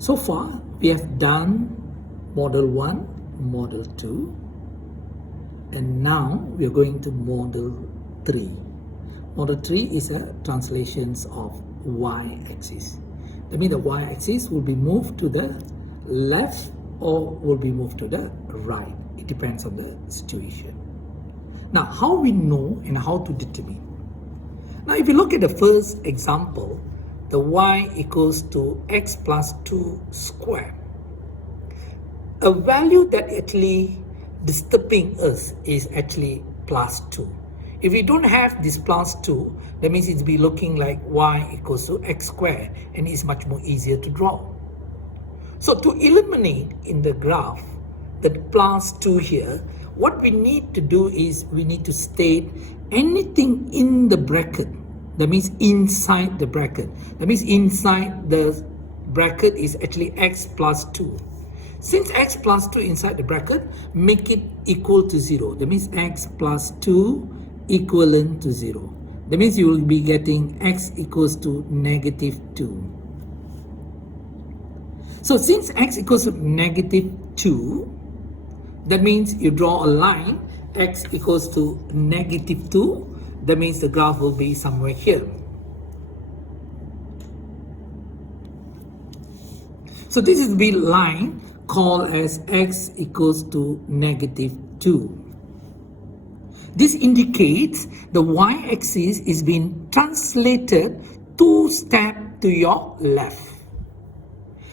So far, we have done Model 1, Model 2, and now we are going to Model 3. Model 3 is a translation of y-axis. That means the y-axis will be moved to the left or will be moved to the right. It depends on the situation. Now, how we know and how to determine? Now, if you look at the first example, the y equals to x plus 2 squared. A value that actually disturbing us is actually plus 2. If we don't have this plus 2, that means it's be looking like y equals to x squared, and it's much more easier to draw. So to eliminate in the graph the plus 2 here, what we need to do is we need to state anything in the bracket. That means inside the bracket. That means inside the bracket is actually x plus 2. Since x plus 2 inside the bracket, make it equal to 0. That means x plus 2 equivalent to 0. That means you will be getting x equals to negative 2. So since x equals to negative 2, that means you draw a line, x equals to negative 2. That means the graph will be somewhere here. So this is the line called as x equals to negative 2. This indicates the y-axis is being translated 2 steps to your left.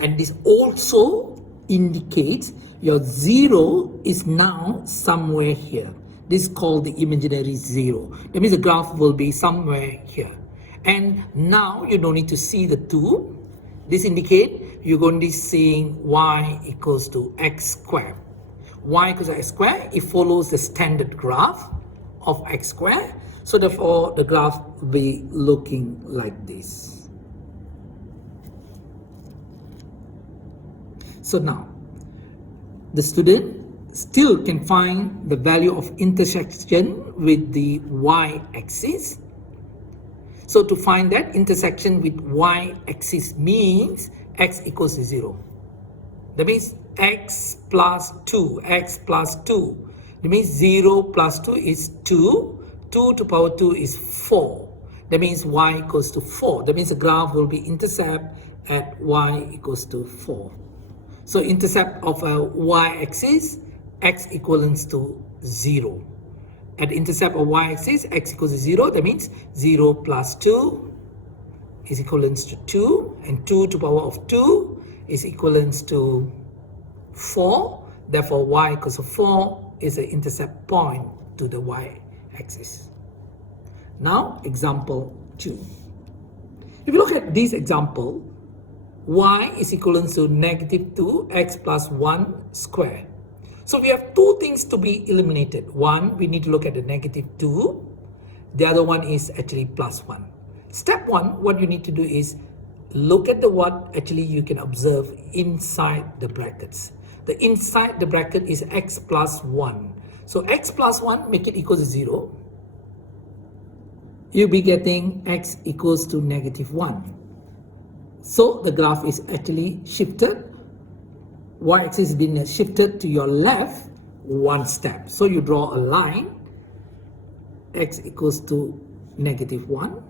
And this also indicates your 0 is now somewhere here. This is called the imaginary 0. That means the graph will be somewhere here. And now you don't need to see the 2. This indicates you're going to be seeing y equals to x squared. Y equals to x squared, it follows the standard graph of x squared. So therefore, the graph will be looking like this. So now, the student still can find the value of intersection with the y-axis. So to find that intersection with y-axis means x equals to 0. That means x plus 2, x plus 2. That means 0 plus 2 is 2. 2 to power 2 is 4. That means y equals to 4. That means the graph will be intercept at y equals to 4. So intercept of a y-axis, x equals to 0. At the intercept of y-axis, x equals to 0. That means 0 plus 2 is equivalent to 2. And 2 to the power of 2 is equivalent to 4. Therefore, y equals to 4 is the intercept point to the y-axis. Now, example 2. If you look at this example, y is equivalent to negative 2 x plus 1 squared. So we have two things to be eliminated. One, we need to look at the negative 2. The other one is actually plus 1. Step 1, what you need to do is look at the what actually you can observe inside the brackets. The inside the bracket is x plus 1. So x plus 1, make it equal to 0. You'll be getting x equals to negative 1. So the graph is actually shifted. Y-axis is being shifted to your left 1 step. So you draw a line, x equals to negative 1,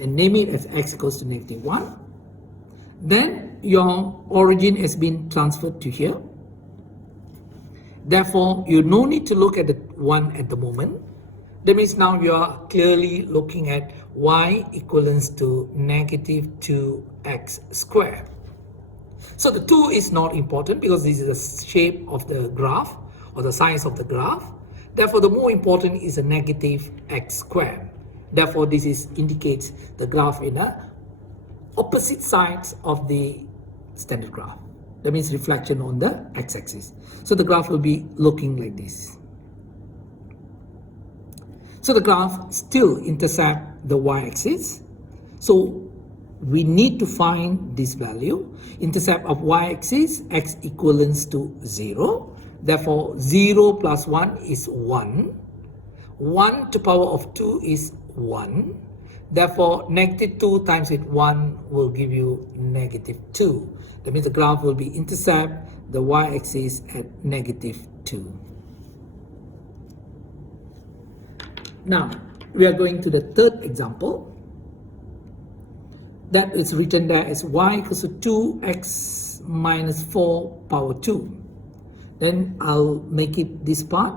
and name it as x equals to negative 1. Then your origin has been transferred to here. Therefore, you no need to look at the 1 at the moment. That means now you are clearly looking at y equals to negative 2x squared. So the 2 is not important because this is the shape of the graph or the size of the graph. Therefore, the more important is a negative x squared. Therefore, this indicates the graph in the opposite sides of the standard graph. That means reflection on the x-axis. So the graph will be looking like this. So the graph still intercepts the y-axis. So we need to find this value. Intercept of y-axis, x equals to 0. Therefore, 0 plus 1 is 1. 1 to power of 2 is 1. Therefore, negative 2 times with 1 will give you negative 2. That means the graph will be intercept the y-axis at negative 2. Now, we are going to the third example. That is written there as y equals to 2x minus 4 power 2. Then I'll make it this part.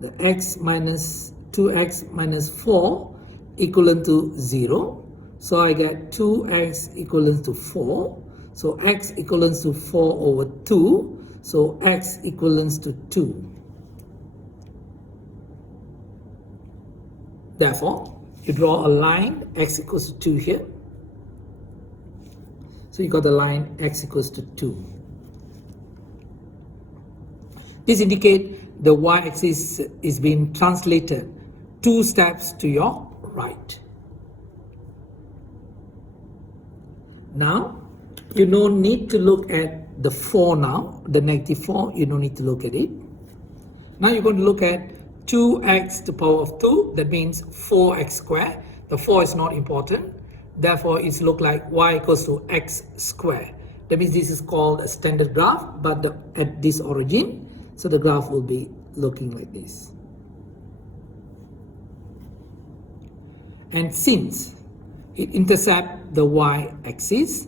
The x minus 2x minus 4 equivalent to 0. So I get 2x equivalent to 4. So x equivalents to 4 over 2. So x equivalents to 2. Therefore, you draw a line, x equals to 2 here. So you got the line x equals to 2. This indicates the y-axis is being translated 2 steps to your right. Now, you don't need to look at the 4 now, the negative 4, you don't need to look at it. Now you're going to look at 2x to the power of 2, that means 4x squared. The 4 is not important, therefore it's look like y equals to x squared. That means this is called a standard graph, but at this origin, so the graph will be looking like this. And since it intercepts the y-axis,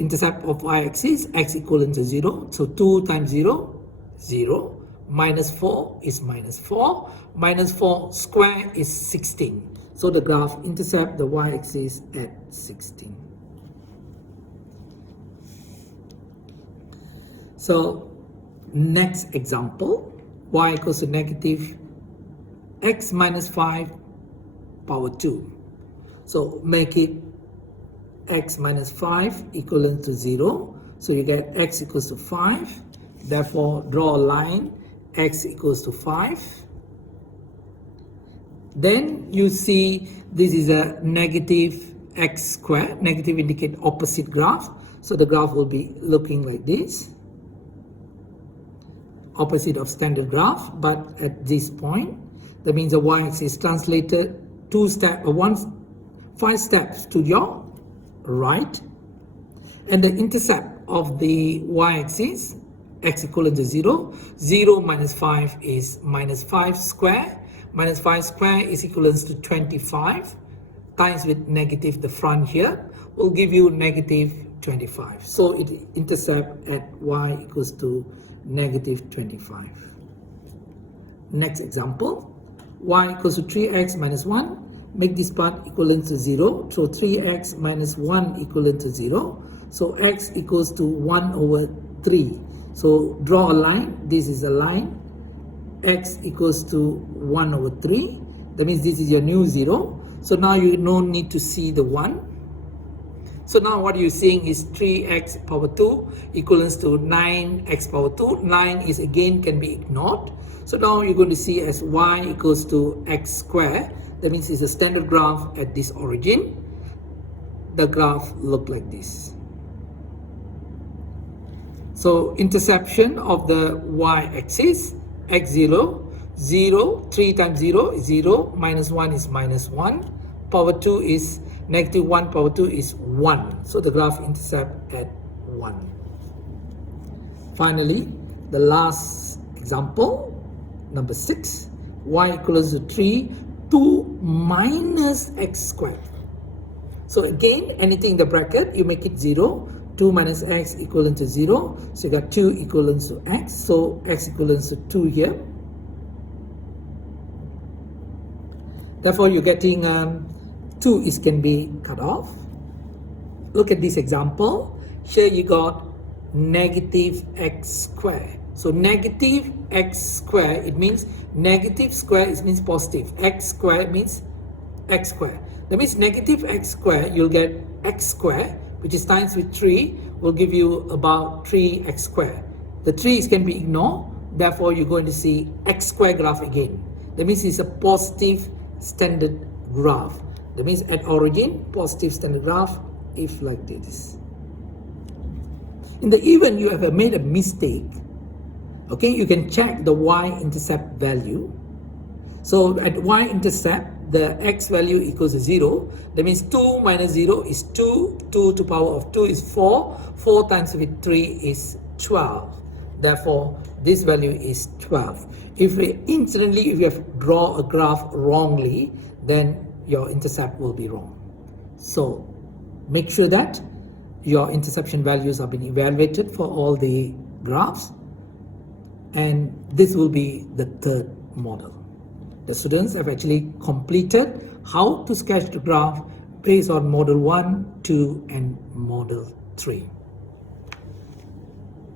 intercept of y-axis, x equivalent to 0, so 2 times 0, 0, minus 4 is minus 4, minus 4 square is 16. So the graph intercepts the y-axis at 16. So next example, y equals to negative x minus 5 power 2. So make it x minus 5 equivalent to 0. So you get x equals to 5. Therefore, draw a line, x equals to 5. Then you see this is a negative x squared. Negative indicate opposite graph. So the graph will be looking like this. Opposite of standard graph, but at this point, that means the y-axis is translated 5 steps to your right, and the intercept of the y-axis, x equivalent to 0, 0 minus 5 is minus 5 square, minus 5 square is equivalent to 25, times with negative the front here, will give you negative 25. So it intercept at y equals to negative 25. Next example, y equals to 3x minus 1. Make this part equivalent to 0. So 3x minus 1 equivalent to 0. So x equals to 1 over 3. So draw a line. This is a line. X equals to 1 over 3. That means this is your new 0. So now you don't need to see the 1. So now what you're seeing is 3x power 2 equivalents to 9x power 2. 9 is again can be ignored. So now you're going to see as y equals to x squared. That means it's a standard graph at this origin. The graph look like this. So interception of the y-axis, x0, 0, 3 times 0 is 0, minus 1 is minus 1, power 2 is negative 1, power 2 is 1. So the graph intercept at 1. Finally, the last example, number 6, y equals to 3, 2 minus x squared. So again, anything in the bracket, you make it 0. 2 minus x equivalent to 0. So you got 2 equivalent to x. So x equivalent to 2 here. Therefore, you're getting 2 is can be cut off. Look at this example. Here you got negative x squared. So negative x squared, it means negative square, it means positive. X squared means x squared. That means negative x squared, you'll get x squared, which is times with 3, will give you about 3x squared. The 3's can be ignored, therefore you're going to see x squared graph again. That means it's a positive standard graph. That means at origin, positive standard graph, if like this. In the event you have made a mistake, okay, you can check the y-intercept value. So at y-intercept, the x value equals to 0, that means 2 minus 0 is 2, 2 to power of 2 is 4, 4 times with 3 is 12. Therefore, this value is 12. If you have draw a graph wrongly, then your intercept will be wrong. So make sure that your interception values have been evaluated for all the graphs, and this will be the third model. The students have actually completed how to sketch the graph based on model 1, 2 and model 3.